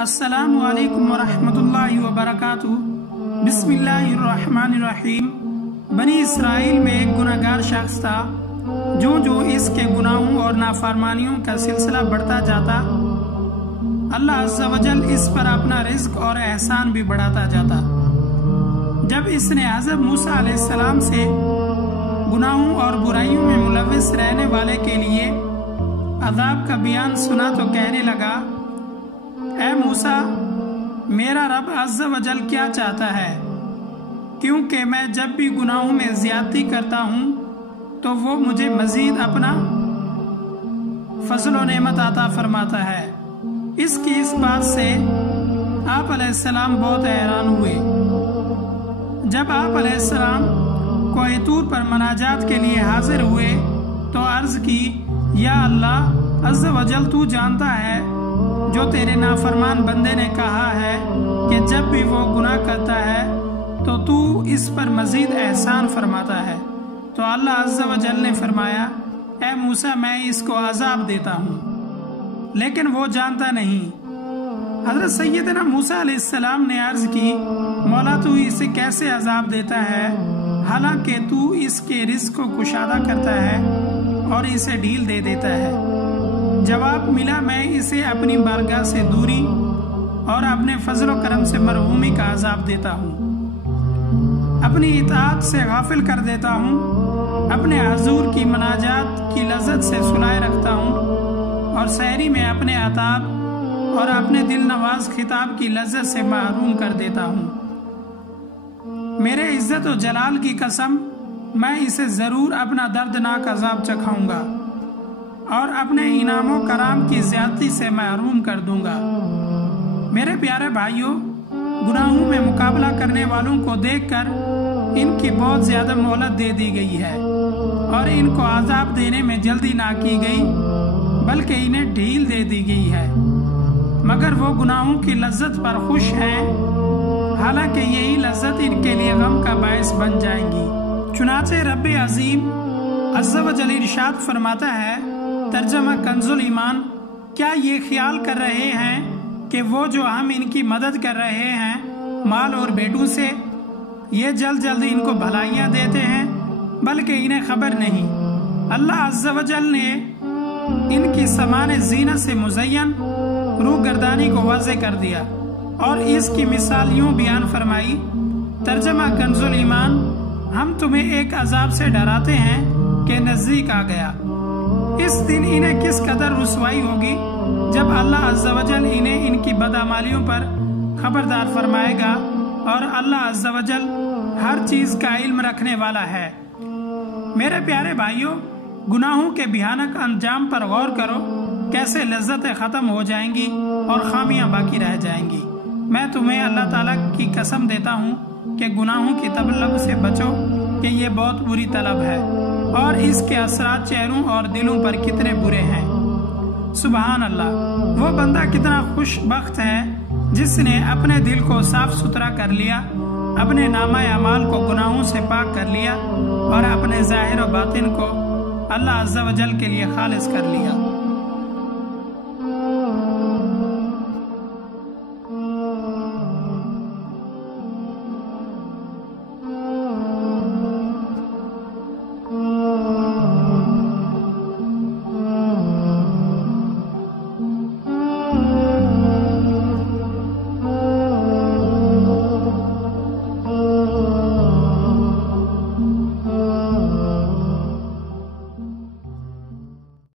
السلام علیکم ورحمۃ اللہ وبرکاتہ۔ بسم اللہ الرحمن الرحیم۔ بنی اسرائیل میں ایک گناہگار شخص تھا۔ جو اس کے گناہوں اور نافرمانیوں کا سلسلہ بڑھتا جاتا، اللہ عز و جل اس پر اپنا رزق اور احسان بھی بڑھاتا جاتا۔ جب اس نے حضرت موسیٰ علیہ السلام سے گناہوں اور برائیوں میں ملوث رہنے والے کے لیے عذاب کا بیان سنا تو کہنے لگا، اے موسیٰ، میرا رب عز و جل کیا چاہتا ہے؟ کیونکہ میں جب بھی گناہوں میں زیادتی کرتا ہوں تو وہ مجھے مزید اپنا فضل و نعمت عطا فرماتا ہے۔ اس بات سے آپ علیہ السلام بہت حیران ہوئے۔ جب آپ علیہ السلام کوہ طور پر مناجات کے لیے حاضر ہوئے تو عرض کی، یا اللہ عز و جل، تو جانتا ہے جو تیرے نافرمان بندے نے کہا ہے کہ جب بھی وہ گناہ کرتا ہے تو اس پر مزید احسان فرماتا ہے۔ تو اللہ عز و جل نے فرمایا، اے موسیٰ، میں اس کو عذاب دیتا ہوں، لیکن وہ جانتا نہیں۔ حضرت سیدنا موسیٰ علیہ السلام نے عرض کی، مولا، تو اسے کیسے عذاب دیتا ہے حالانکہ تو اس کے رزق کو کشادہ کرتا ہے اور اسے ڈھیل دے دیتا ہے؟ جواب ملا، میں اسے اپنی بارگاہ سے دوری اور اپنے فضل و کرم سے محرومی کا عذاب دیتا ہوں، اپنی اطاعت سے غافل کر دیتا ہوں، اپنے حضور کی مناجات کی لذت سے سلائے رکھتا ہوں اور سحری میں اپنے عطاب اور اپنے دل نواز خطاب کی لذت سے محروم کر دیتا ہوں۔ میرے عزت و جلال کی قسم، میں اسے ضرور اپنا دردناک عذاب چکھاؤں گا اور اپنے انعام و کرام کی زیادتی سے محروم کر دوں گا۔ میرے پیارے بھائیوں، گناہوں میں مقابلہ کرنے والوں کو دیکھ کر ان کی بہت زیادہ مہلت دے دی گئی ہے اور ان کو عذاب دینے میں جلدی نہ کی گئی بلکہ انہیں ڈھیل دے دی گئی ہے، مگر وہ گناہوں کی لذت پر خوش ہیں، حالانکہ یہی لذت ان کے لیے غم کا باعث بن جائیں گی۔ چنانچہ رب عظیم عز و جل ارشاد فرماتا ہے، ترجمہ کنز الایمان، کیا یہ خیال کر رہے ہیں کہ وہ جو ہم ان کی مدد کر رہے ہیں مال اور بیٹوں سے، یہ جلد ان کو بھلائیاں دیتے ہیں، بلکہ انہیں خبر نہیں۔ اللہ عز و جل نے ان کی سامان زینت سے مزین روح گردانی کو واضح کر دیا اور اس کی مثال یوں بیان فرمائی، ترجمہ کنز الایمان، ہم تمہیں ایک عذاب سے ڈراتے ہیں کہ نزدیک آ گیا۔ اس دن انہیں کس قدر رسوائی ہوگی جب اللہ عز و جل انہیں ان کی بدعمالیوں پر خبردار فرمائے گا، اور اللہ عز و جل ہر چیز کا علم رکھنے والا ہے۔ میرے پیارے بھائیوں، گناہوں کے بھیانک انجام پر غور کرو، کیسے لذتیں ختم ہو جائیں گی اور خامیاں باقی رہ جائیں گی۔ میں تمہیں اللہ تعالیٰ کی قسم دیتا ہوں کہ گناہوں کی طلب سے بچو، کہ یہ بہت بری طلب ہے اور اس کے اثرات چہروں اور دلوں پر کتنے برے ہیں۔ سبحان اللہ، وہ بندہ کتنا خوش بخت ہے جس نے اپنے دل کو صاف ستھرا کر لیا، اپنے نامہ اعمال کو گناہوں سے پاک کر لیا اور اپنے ظاہر و باطن کو اللہ عز و جل کے لیے خالص کر لیا۔